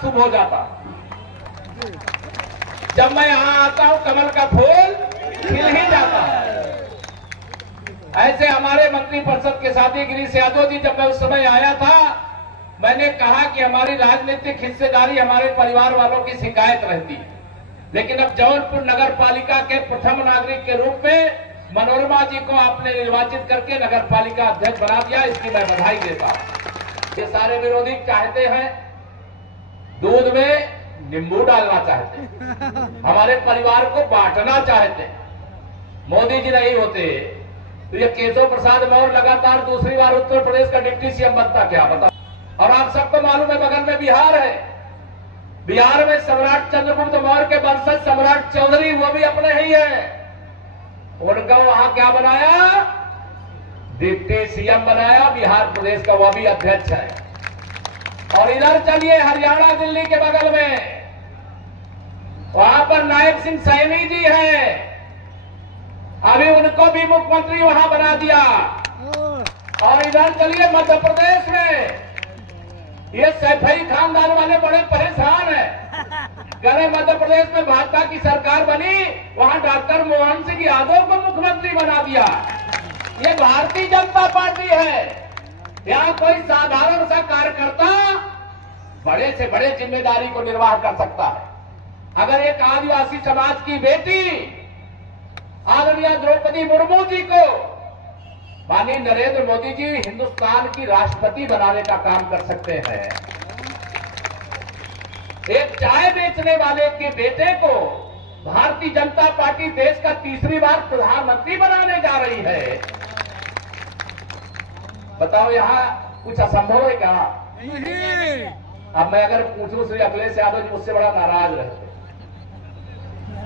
शुभ हो जाता। जब मैं यहां आता हूं कमल का फूल खिल ही जाता है। ऐसे हमारे मंत्रिपरिषद के साथी गिरीश यादव जी, जब मैं उस समय आया था, मैंने कहा कि हमारी राजनीतिक हिस्सेदारी हमारे परिवार वालों की शिकायत रहती है, लेकिन अब जौनपुर नगर पालिका के प्रथम नागरिक के रूप में मनोरमा जी को आपने निर्वाचित करके नगर पालिका अध्यक्ष बना दिया, इसकी मैं बधाई देता हूं। ये सारे विरोधी चाहते हैं दूध में नींबू डालना चाहते हैं, हमारे परिवार को बांटना चाहते हैं। मोदी जी नहीं होते तो ये केशव प्रसाद मौर्य लगातार दूसरी बार उत्तर प्रदेश का डिप्टी सीएम बनता, क्या बता। और आप सबको मालूम है बगल में बिहार है, बिहार में सम्राट चंद्रगुप्त मौर्य के वंशज सम्राट चौधरी, वो भी अपने ही है। उनका वहां क्या बनाया, डिप्टी सीएम बनाया बिहार प्रदेश का, वो भी अध्यक्ष है। और इधर चलिए हरियाणा दिल्ली के बगल में, वहां पर नायब सिंह सैनी जी हैं, अभी उनको भी मुख्यमंत्री वहां बना दिया। और इधर चलिए मध्य प्रदेश में, ये सैफई खानदान वाले बड़े परेशान हैं, कह रहे मध्य प्रदेश में भाजपा की सरकार बनी, वहां डॉक्टर मोहन सिंह यादव को मुख्यमंत्री बना दिया। ये भारतीय जनता पार्टी है। यहाँ कोई साधारण सा कार्यकर्ता बड़े से बड़े जिम्मेदारी को निर्वाह कर सकता है। अगर एक आदिवासी समाज की बेटी आदरणीय द्रौपदी मुर्मू जी को माननीय नरेंद्र मोदी जी हिंदुस्तान की राष्ट्रपति बनाने का काम कर सकते हैं, एक चाय बेचने वाले के बेटे को भारतीय जनता पार्टी देश का तीसरी बार प्रधानमंत्री बनाने जा रही है। बताओ यहां कुछ असंभव है क्या? अब मैं अगर पूछूं श्री अखिलेश यादव जी मुझसे बड़ा नाराज रहते,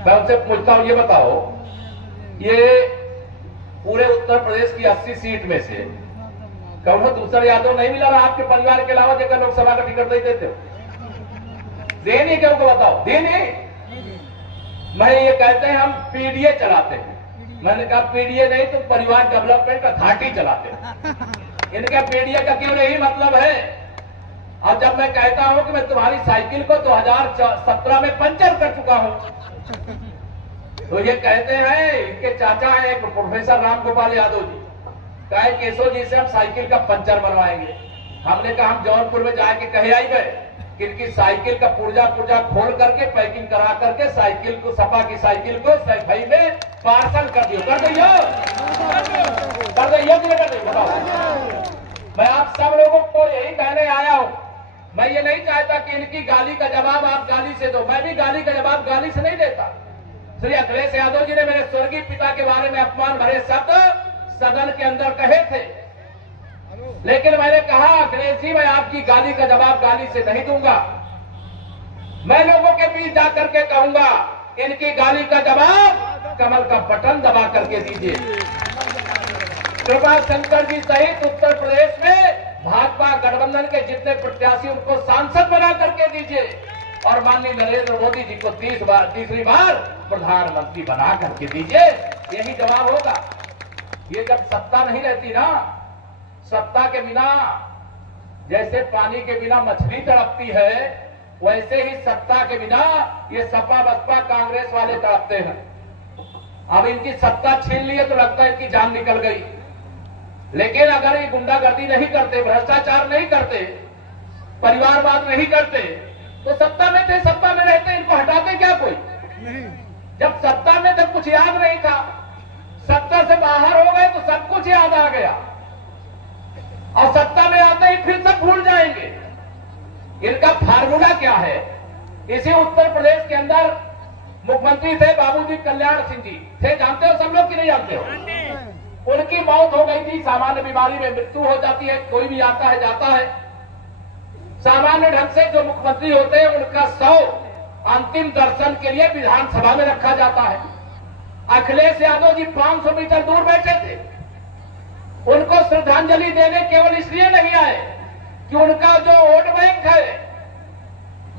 मैं उनसे पूछता हूं, ये बताओ, ये पूरे उत्तर प्रदेश की 80 सीट में से कौन दूसरा यादव नहीं मिला रहा आपके परिवार के अलावा जगह लोकसभा का टिकट नहीं देते हो? देनी क्यों को बताओ, देनी। मैं ये कहते हैं हम पीडीए चलाते हैं, मैंने कहा पीडीए नहीं तो परिवार डेवलपमेंट अथॉरिटी चलाते हैं। इनका पीडीए का क्यों नहीं मतलब है। अब जब मैं कहता हूं कि मैं तुम्हारी साइकिल को 2017 में पंचर कर चुका हूं, तो ये कहते हैं, इनके चाचा है एक प्रोफेसर राम गोपाल यादव जी, कहे केशव जी से हम साइकिल का पंचर बनवाएंगे। हमने कहा हम जौनपुर में जाके कहे आई गए कि इनकी साइकिल का पुर्जा खोल करके पैकिंग करा करके साइकिल को, सपा की साइकिल को सफाई में पार्सल कर दियो, कर दियो बताओ। मैं आप सब लोगों को यही कहने आया हूं, मैं ये नहीं चाहता कि इनकी गाली का जवाब आप गाली से दो, मैं भी गाली का जवाब गाली से नहीं देता। श्री अखिलेश यादव जी ने मेरे स्वर्गीय पिता के बारे में अपमान भरे शब्द सदन के अंदर कहे थे, लेकिन मैंने कहा अखिलेश जी मैं आपकी गाली का जवाब गाली से नहीं दूंगा, मैं लोगों के बीच जाकर के कहूंगा इनकी गाली का जवाब कमल का बटन दबा करके दीजिए। कृपा शंकर जी सहित उत्तर प्रदेश में भाजपा गठबंधन के जितने प्रत्याशी उनको सांसद बना करके दीजिए और माननीय नरेंद्र मोदी जी को तीसरी बार प्रधानमंत्री बना करके दीजिए। यही जवाब होगा। ये जब सत्ता नहीं रहती ना, सत्ता के बिना जैसे पानी के बिना मछली तड़पती है, वैसे ही सत्ता के बिना ये सपा बसपा कांग्रेस वाले तड़पते हैं। अब इनकी सत्ता छीन ली है तो लगता है इनकी जान निकल गई, लेकिन अगर ये गुंडागर्दी नहीं करते, भ्रष्टाचार नहीं करते, परिवारवाद नहीं करते, तो सत्ता में थे, सत्ता में रहते, इनको हटाते क्या कोई? जब सत्ता में जब कुछ याद नहीं था, सत्ता से बाहर हो गए तो सब कुछ याद आ गया और सत्ता में आते ही फिर सब भूल जाएंगे। इनका फार्मूला क्या है? इसी उत्तर प्रदेश के अंदर मुख्यमंत्री थे बाबूजी कल्याण सिंह जी थे, जानते हो सब लोग कि नहीं जानते हो? उनकी मौत हो गई थी, सामान्य बीमारी में मृत्यु हो जाती है, कोई भी आता है जाता है। सामान्य ढंग से जो मुख्यमंत्री होते हैं उनका शव अंतिम दर्शन के लिए विधानसभा में रखा जाता है। अखिलेश यादव जी 500 मीटर दूर बैठे थे, उनको श्रद्धांजलि देने केवल इसलिए नहीं आए कि उनका जो वोट बैंक है,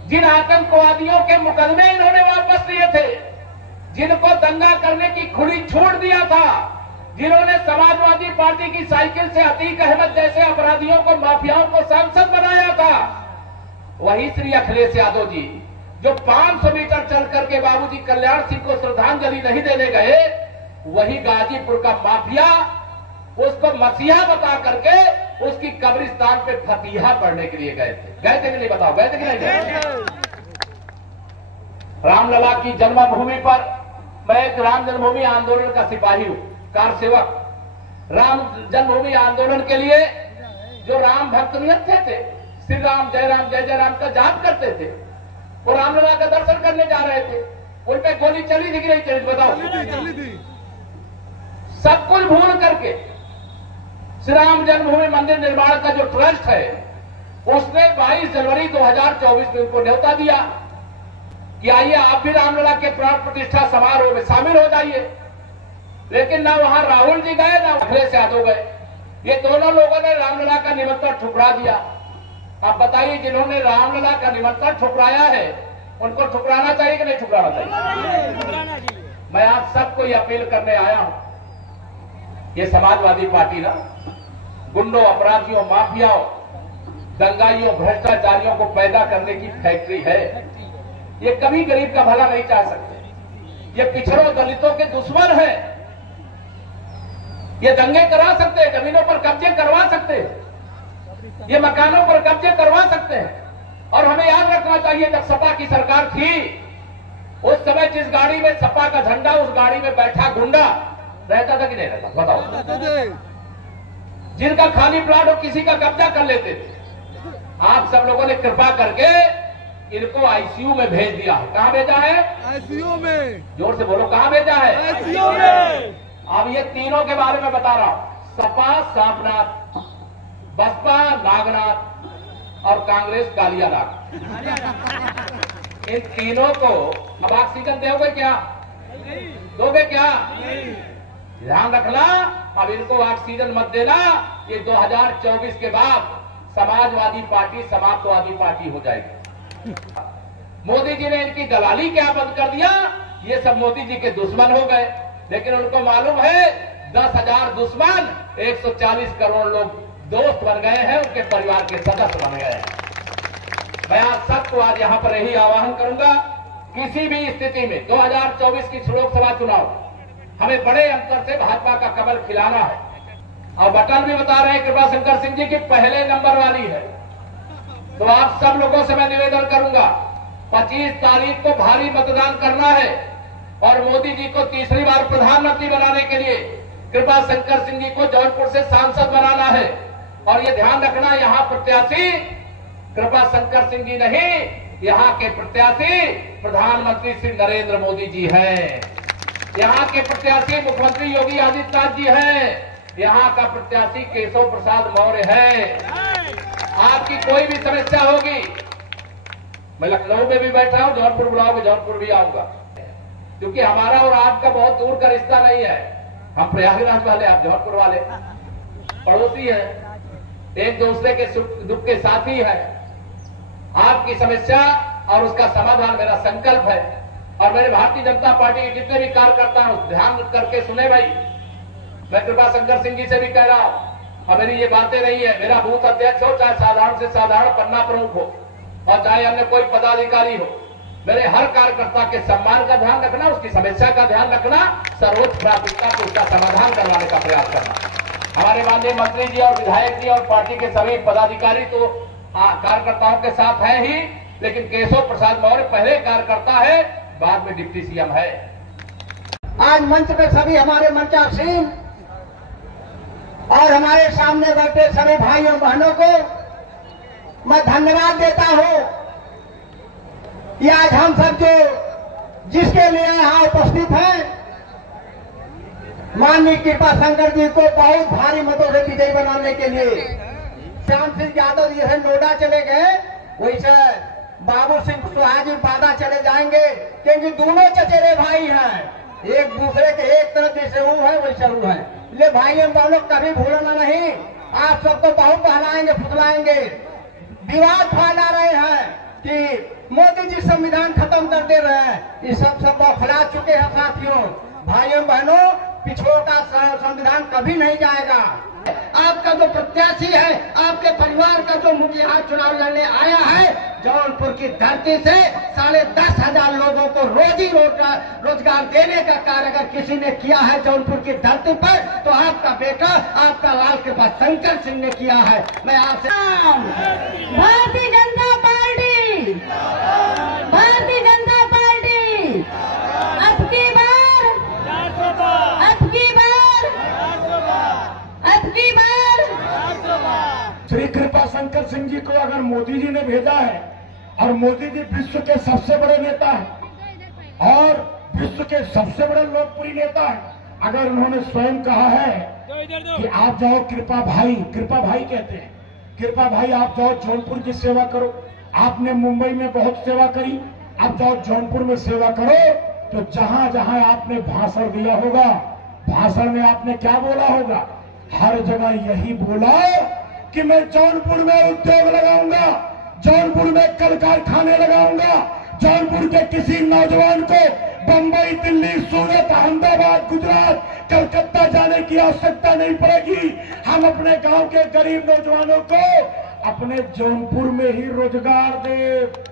जिन आतंकवादियों के मुकदमे इन्होंने वापस लिए थे, जिनको दंगा करने की खुली छूट दिया था, जिन्होंने समाजवादी पार्टी की साइकिल से अतीक अहमद जैसे अपराधियों को, माफियाओं को सांसद बनाया था, वही श्री अखिलेश यादव जी जो 500 मीटर चल करके बाबूजी कल्याण सिंह को श्रद्धांजलि नहीं देने गए, वही गाजीपुर का माफिया उसको मसीहा बता करके उसकी कब्रिस्तान पे फतीहा पढ़ने के लिए गए थे कि नहीं? बताओ, गए थे कि नहीं गए? रामलला की जन्मभूमि पर मैं एक राम जन्मभूमि आंदोलन का सिपाही हूं, कार सेवक। राम जन्मभूमि आंदोलन के लिए जो राम भक्त नियत थे, श्री राम जय राम का जाप करते थे, वो रामलला का दर्शन करने जा रहे थे, उन पे गोली चली थी कि नहीं चली? बताओ। चली थी। सब कुछ भूल करके श्री राम जन्मभूमि मंदिर निर्माण का जो ट्रस्ट है उसने 22 जनवरी 2024 में उनको न्योता दिया कि आइए आप भी रामलला के प्राण प्रतिष्ठा समारोह में शामिल हो जाइए। लेकिन ना वहां राहुल जी गए ना अखिलेश यादव गए। ये दोनों लोगों ने रामलला का निमंत्रण ठुकरा दिया। आप बताइए, जिन्होंने रामलला का निमंत्रण ठुकराया है उनको ठुकराना चाहिए कि नहीं ठुकराना चाहिए? मैं आप सबको ये अपील करने आया हूं, ये समाजवादी पार्टी ना गुंडों, अपराधियों, माफियाओं, दंगाइयों, भ्रष्टाचारियों को पैदा करने की फैक्ट्री है। ये कभी गरीब का भला नहीं चाह सकते। ये पिछड़ों दलितों के दुश्मन है। ये दंगे करा सकते हैं, जमीनों पर कब्जे करवा सकते हैं, ये मकानों पर कब्जे करवा सकते हैं। और हमें याद रखना चाहिए, जब सपा की सरकार थी उस समय जिस गाड़ी में सपा का झंडा, उस गाड़ी में बैठा गुंडा रहता था कि नहीं रहता? बताओ। जिनका खाली प्लाट हो किसी का कब्जा कर लेते थे। आप सब लोगों ने कृपा करके इनको आईसीयू में भेज दिया है। कहां भेजा है? आईसीयू में। जोर से बोलो, कहां भेजा है? आईसीयू में। अब ये तीनों के बारे में बता रहा हूं। सपा सांपनाथ, बसपा नागनाथ और कांग्रेस कालियानाथ। इन तीनों को अब ऑक्सीजन दोगे क्या? दोगे क्या? ध्यान रखना, अब इनको ऑक्सीजन मत देना। ये 2024 के बाद समाजवादी पार्टी समाप्तवादी पार्टी हो जाएगी। मोदी जी ने इनकी दलाली क्या बंद कर दिया? ये सब मोदी जी के दुश्मन हो गए। लेकिन उनको मालूम है 10,000 दुश्मन 140 करोड़ लोग दोस्त बन गए हैं, उनके परिवार के सदस्य बन गए हैं। मैं आप सबको आज यहां पर यही आह्वान करूंगा, किसी भी स्थिति में 2024 की लोकसभा चुनाव हमें बड़े अंतर से भाजपा का कमल खिलाना है। और बटन भी बता रहे हैं कृपा शंकर सिंह जी की पहले नंबर वाली है। तो आप सब लोगों से मैं निवेदन करूंगा, 25 तारीख को भारी मतदान करना है और मोदी जी को तीसरी बार प्रधानमंत्री बनाने के लिए कृपा शंकर सिंह जी को जौनपुर से सांसद बनाना है। और ये ध्यान रखना, यहाँ प्रत्याशी कृपा शंकर सिंह जी नहीं, यहाँ के प्रत्याशी प्रधानमंत्री श्री नरेंद्र मोदी जी हैं। यहाँ के प्रत्याशी मुख्यमंत्री योगी आदित्यनाथ जी हैं। यहाँ का प्रत्याशी केशव प्रसाद मौर्य है। आपकी कोई भी समस्या होगी, मैं लखनऊ में भी बैठा हूं, जौनपुर बुलाओगे जौनपुर भी आऊंगा, क्योंकि हमारा और आपका बहुत दूर का रिश्ता नहीं है। हम प्रयागराज वाले, आप जौनपुर वाले, पड़ोसी हैं, एक दूसरे के सुख दुख के साथी हैं। आपकी समस्या और उसका समाधान मेरा संकल्प है। और मेरे भारतीय जनता पार्टी के जितने भी कार्यकर्ता हूं, ध्यान करके सुने भाई, मैं कृपा शंकर सिंह जी से भी कह रहा हूं, और मेरी ये बातें नहीं है, मेरा बूथ अध्यक्ष हो, चाहे साधारण से साधारण पन्ना प्रमुख हो, और चाहे अन्य कोई पदाधिकारी हो, मेरे हर कार्यकर्ता के सम्मान का ध्यान रखना, उसकी समस्या का ध्यान रखना, सर्वोच्च प्राथमिकता से उसका समाधान करवाने का प्रयास करना। हमारे माननीय मंत्री जी और विधायक जी और पार्टी के सभी पदाधिकारी तो कार्यकर्ताओं के साथ हैं ही, लेकिन केशव प्रसाद मौर्य पहले कार्यकर्ता है, बाद में डिप्टी सीएम है। आज मंच पे सभी हमारे मंचासीन और हमारे सामने बैठे सभी भाइयों बहनों को मैं धन्यवाद देता हूं कि आज हम सब जो जिसके लिए यहाँ उपस्थित हैं, माननीय कृपा शंकर जी को बहुत भारी मतों से विजयी बनाने के लिए श्याम सिंह यादव जैसे नोएडा चले गए, वैसे बाबू सिंह सुहा जी बादा चले जाएंगे, क्योंकि दोनों चचेरे भाई हैं, एक दूसरे के एक तरफ जैसे वो है वैसे वो है। ले भाइयों बहनों, कभी भूलना नहीं, आप सबको बहुत बहलाएंगे फुसलाएंगे। विवाद फैला रहे हैं कि मोदी जी संविधान खत्म कर दे रहे हैं, ये सब बौखला चुके हैं साथियों। भाइयों बहनों, पिछड़ों का संविधान कभी नहीं जाएगा। आपका जो प्रत्याशी है, आपके परिवार का जो मुखिया चुनाव लड़ने आया है, जौनपुर की धरती से 10,500 लोगों को रोजगार देने का कार्य अगर किसी ने किया है जौनपुर की धरती पर, तो आपका बेटा, आपका लाल कृपा शंकर सिंह ने किया है। मैं आपसे भारतीय जनता पार्टी, भारतीय जनता पार्टी अब की बार, अब की बार, अब की बार श्री कृपा शंकर सिंह जी को अगर मोदी जी ने भेजा है, और मोदी जी विश्व के सबसे बड़े नेता हैं और विश्व के सबसे बड़े लोकप्रिय नेता हैं, अगर उन्होंने स्वयं कहा है कि आप जाओ कृपा भाई कहते हैं, कृपा भाई आप जाओ जौनपुर की सेवा करो, आपने मुंबई में बहुत सेवा करी, आप जाओ जौनपुर में सेवा करो, तो जहां जहां आपने भाषण दिया होगा, भाषण में आपने क्या बोला होगा, हर जगह यही बोला कि मैं जौनपुर में उद्योग लगाऊंगा, जौनपुर में कल कारखाने लगाऊंगा, जौनपुर के किसी नौजवान को बंबई, दिल्ली, सूरत, अहमदाबाद, गुजरात, कलकत्ता जाने की आवश्यकता नहीं पड़ेगी। हम अपने गांव के गरीब नौजवानों को अपने जौनपुर में ही रोजगार दें।